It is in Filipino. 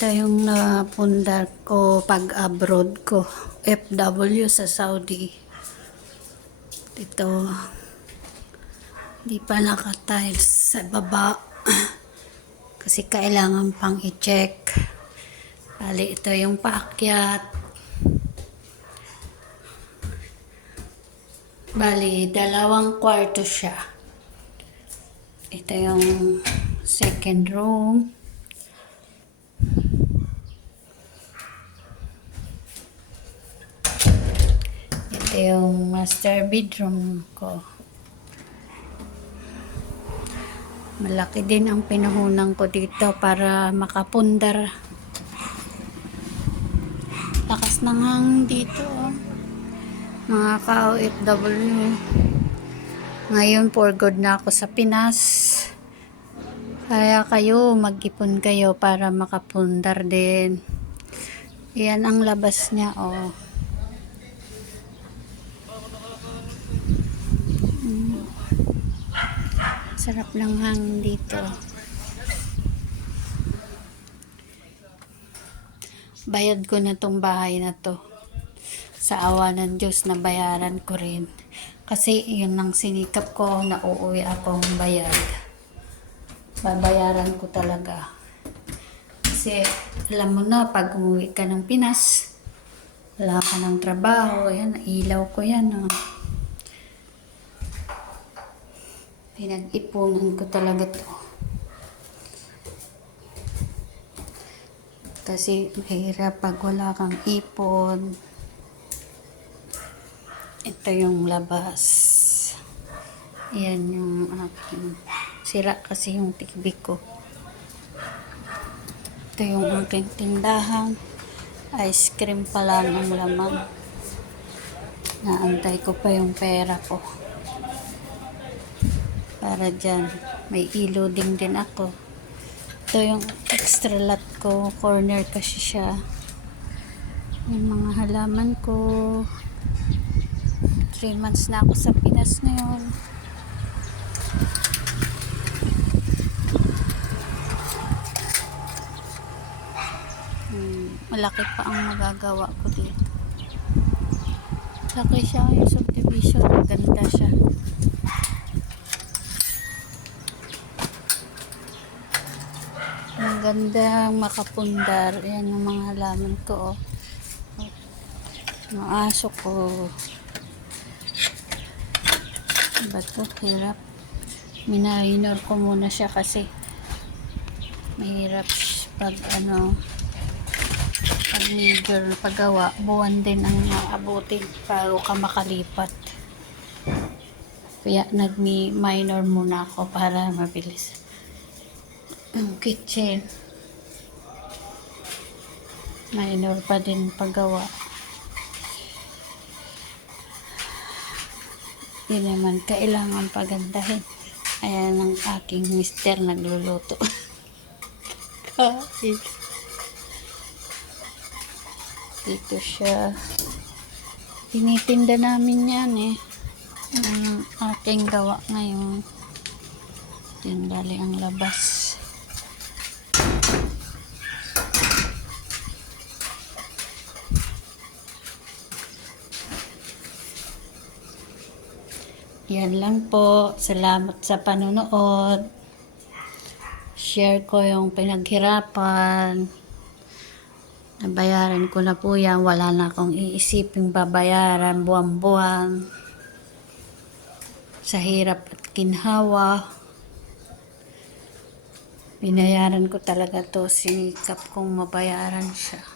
Ito yung napundar ko pag-abroad ko. FW sa Saudi. Ito. Di pa naka-tiles sa baba. Kasi kailangan pang i-check. Bali, ito yung paakyat. Bali, 2 kwarto siya. Ito yung second room. Ito yung master bedroom ko. Malaki din ang pinuhunan ko dito para makapundar. Lakas ng hangin dito, oh. Mga ka-OFW. Ngayon, for good na ako sa Pinas. Kaya kayo, mag-ipon kayo para makapundar din. Yan ang labas niya, oh. Sarap ng hangin dito. Bayad ko na tong bahay na to. Sa awa ng Diyos na bayaran ko rin. Kasi yun ang sinikap ko na uuwi akong bayad. Babayaran ko talaga. Kasi alam mo na, pag umuwi ka ng Pinas, wala ka ng trabaho. Yan, ilaw ko yan. Oh. Pinag-ipunan ko talaga to. Kasi mahirap pag wala kang ipon. Ito yung labas. Yan yung aking sira kasi yung TV ko. Ito yung aking tindahan. Ice cream pa lang ang laman. Naantay ko pa yung pera ko. Para dyan. May e-loading din ako. Ito yung extra lot ko. Corner kasi siya. Yung mga halaman ko. 3 months na ako sa Pinas ngayon. Malaki pa ang magagawa ko dito. Laki siya yung subdivision. Ganda siya. Ang ganda makapundar. Ayan yung mga halaman ko. Oh. Yung aso ko. Ba't hirap? Minarinor ko muna siya kasi mahirap pag pag major paggawa, buwan din ang aabutin bago ka makalipat. Kaya nag-minor muna ako para mabilis. Ang kitchen minor pa din paggawa. Hindi naman kailangan pagandahin. Ayan ang aking mister nagluluto. Kain. Dito siya. Tinitinda namin yan eh. Ang aking gawa ngayon. Tindali ang labas. Yan lang po. Salamat sa panonood. Share ko yung pinaghirapan. Nabayaran ko na po yan. Wala na akong iisiping babayaran buwan-buwan. Sa hirap at kinhawa. Binayaran ko talaga to. Sinikap kong mabayaran siya.